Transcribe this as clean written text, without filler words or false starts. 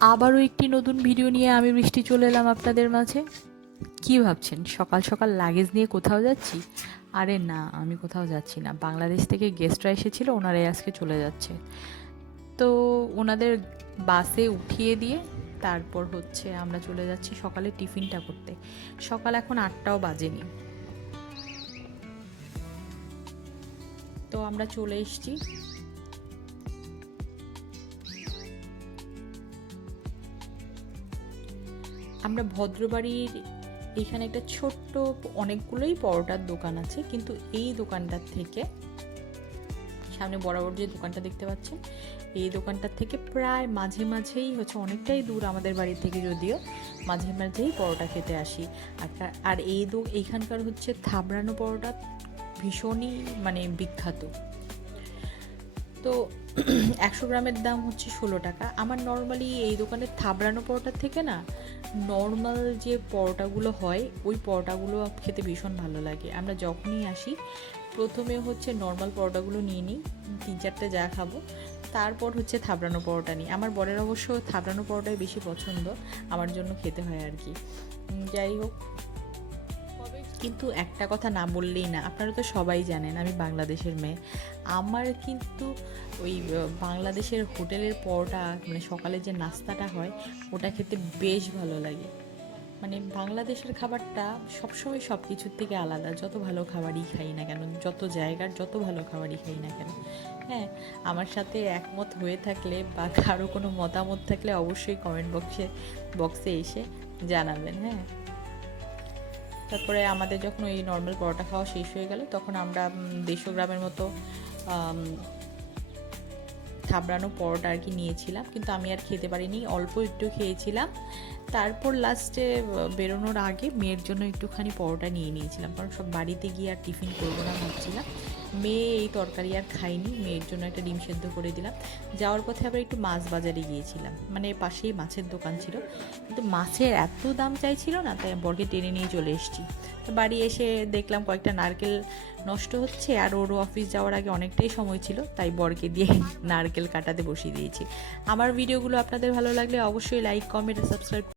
আবারও একটি নতুন ভিডিও নিয়ে আমি বৃষ্টি চলে এলাম আপনাদের মাঝে। কি ভাবছেন সকাল সকাল লাগেজ নিয়ে কোথাও যাচ্ছি? আরে না, আমি কোথাও যাচ্ছি না। বাংলাদেশ থেকে গেস্টরা এসেছিল, ওনারাই আজকে চলে যাচ্ছে। তো ওনাদের বাসে উঠিয়ে দিয়ে তারপর আমরা চলে যাচ্ছি সকালে টিফিনটা করতে। সকাল এখন 8টাও বাজেনি। তো আমরা চলে এসেছি। আমরা ভদ্রবাড়ির এখানে একটা ছোট্ট, অনেকগুলোই পরোটার দোকান আছে, কিন্তু এই দোকানটার থেকে, সামনে বরাবর যে দোকানটা দেখতে পাচ্ছেন, এই দোকানটার থেকে প্রায় মাঝে মাঝেই অনেকটাই দূর আমাদের বাড়ি থেকে, যদিও মাঝে মাঝেই পরোটা খেতে আসি। আর এইখানকার থাবড়ানো পরোটা ভীষণই বিখ্যাত। তো 100 গ্রামের দাম 16 টাকা। আমার নর্মালি এই দোকানের থাবড়ানো পরোটার থেকে না, নর্মাল যে পরোটাগুলো হয় ওই পরোটাগুলো খেতে ভীষণ ভালো লাগে। আমরা যখনই আসি প্রথমে নর্মাল পরোটাগুলো নিয়ে নিই, 3-4টে যা খাবো, তারপর থাবড়ানো পরোটা নিই। আমার বরের অবশ্য থাবড়ানো পরোটাই বেশি পছন্দ, আমার জন্য খেতে হয় আর কি। যাই হোক, কিন্তু একটা কথা না বললেই না, আপনারা তো সবাই জানেন আমি বাংলাদেশের মেয়ে। আমার কিন্তু ওই বাংলাদেশের হোটেলের পরোটা, সকালে যে নাস্তাটা হয় ওটা খেতে বেশ ভালো লাগে। বাংলাদেশের খাবারটা সবসময় সব কিছুর থেকে আলাদা, যত ভালো খাবারই খাই না কেন, যত জায়গার যত ভালো খাবারই খাই না কেন। হ্যাঁ, আমার সাথে একমত হয়ে থাকলে বা কারো কোনো মতামত থাকলে অবশ্যই কমেন্ট বক্সে এসে জানাবেন। হ্যাঁ, তারপরে আমাদের যখন ওই নর্মাল পরোটা খাওয়া শেষ হয়ে গেল, তখন আমরা 150 গ্রামের মতো থাবড়ানো পরোটা আর কি নিয়েছিলাম, কিন্তু আমি আর খেতে পারিনি, অল্প একটু খেয়েছিলাম। তারপর লাস্টে বেরোনোর আগে মেয়ের জন্য একটুখানি পরোটা নিয়ে নিয়েছিলাম, কারণ সব বাড়িতে গিয়ে আর টিফিন করবো না ভাবছিলাম। মেয়ে এই তরকারি আর খাইনি, মেয়ের জন্য একটা ডিম সেদ্ধ করে দিলাম। যাওয়ার পথে আবার একটু মাছ বাজারে গিয়েছিলাম, পাশেই মাছের দোকান ছিল, কিন্তু মাছের এত দাম চাইছিল না, তাই বরকে টেনে নিয়ে চলে এসেছি। তো বাড়ি এসে দেখলাম কয়েকটা নারকেল নষ্ট হচ্ছে, আর ওরও অফিস যাওয়ার আগে অনেকটাই সময় ছিল, তাই বরকে দিয়ে নারকেল কাটাতে বসিয়ে দিয়েছি। আমার ভিডিওগুলো আপনাদের ভালো লাগলে অবশ্যই লাইক, কমেন্ট আর সাবস্ক্রাইব